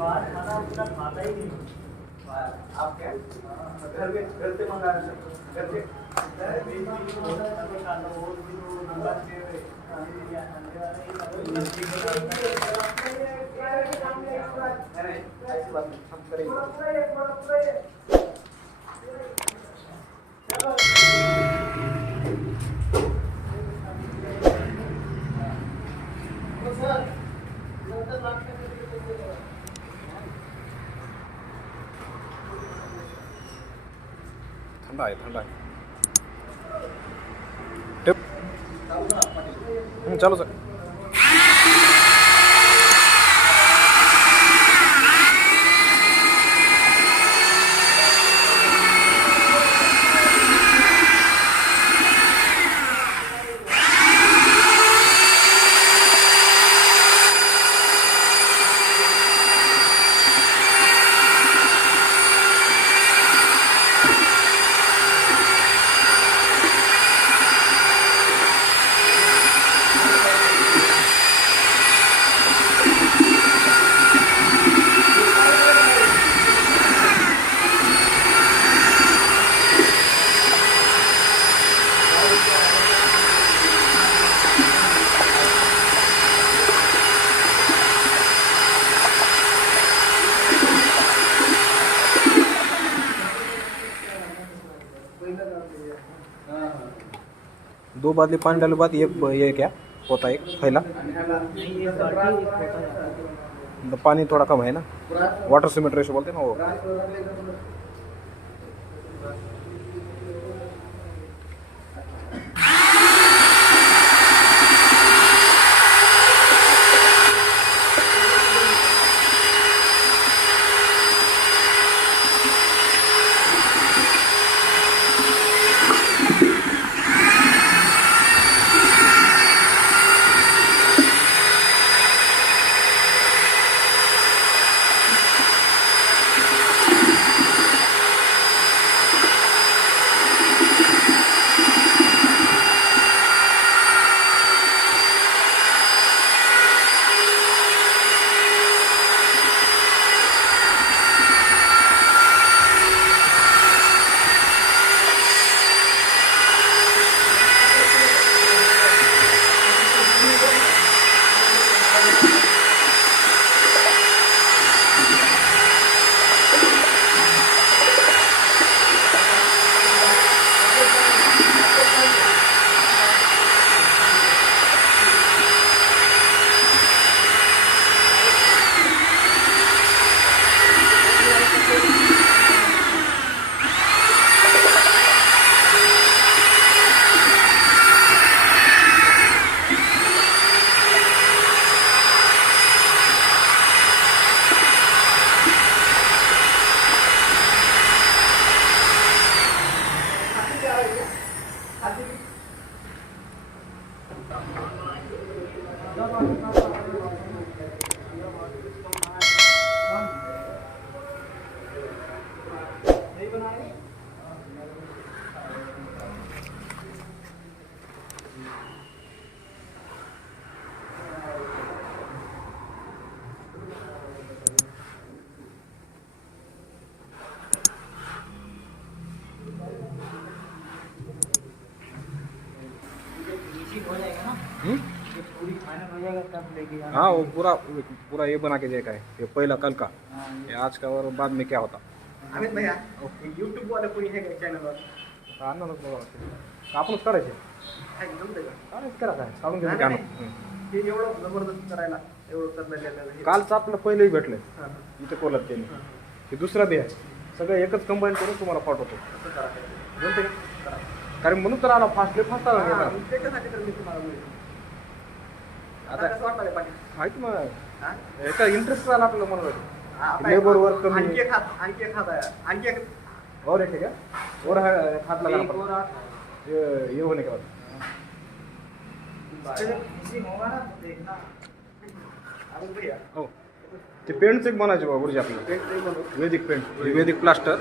बाहर खाना उतना खाता ही नहीं। आप क्या घर से मंगा रहे घर से ऐसी बात नहीं, हम करेंगे। ठंडा आहे ठंडा आहे टिप चालू सर दो बादली पानी डालने के बाद ये क्या होता है एक थैला पानी थोड़ा कम है ना वाटर सीमेंट रेशो बोलते हैं ना वो हाँ वो पूरा पूरा ये बना के देखा है ये पहला कल का ये आज का और बाद में क्या होता अमित भैया यूट्यूब वाला कोणी आहे का चॅनलवर आपणच करायचे करा काय काढून घेऊ काय हे एवढं जबरदस्त करायला एवढं करण्यात कालचं आपलं पहिलेही भेटलंय इथे कोलत त्यांनी हे दुसरा बी आहे सगळं एकच कंबाईन करून तुम्हाला पाठवतो बोलते का कारण म्हणून तर आला फास्ट आला त्याच्यासाठी तर मी तुम्हाला बोलतो आता कसं वाटतं पाटील माहिती मग एका इंटरेस्ट आला आपल्याला म्हणून लेबर वर्क आणखी एक हात आहे आणखी एक और एक है क्या और हाथ लगाना पड़ता ये होने के बाद हो ते पेंटच एक बनायचे बाबा गुरुजी आपल्याला वैदिक पेंट वैदिक प्लास्टर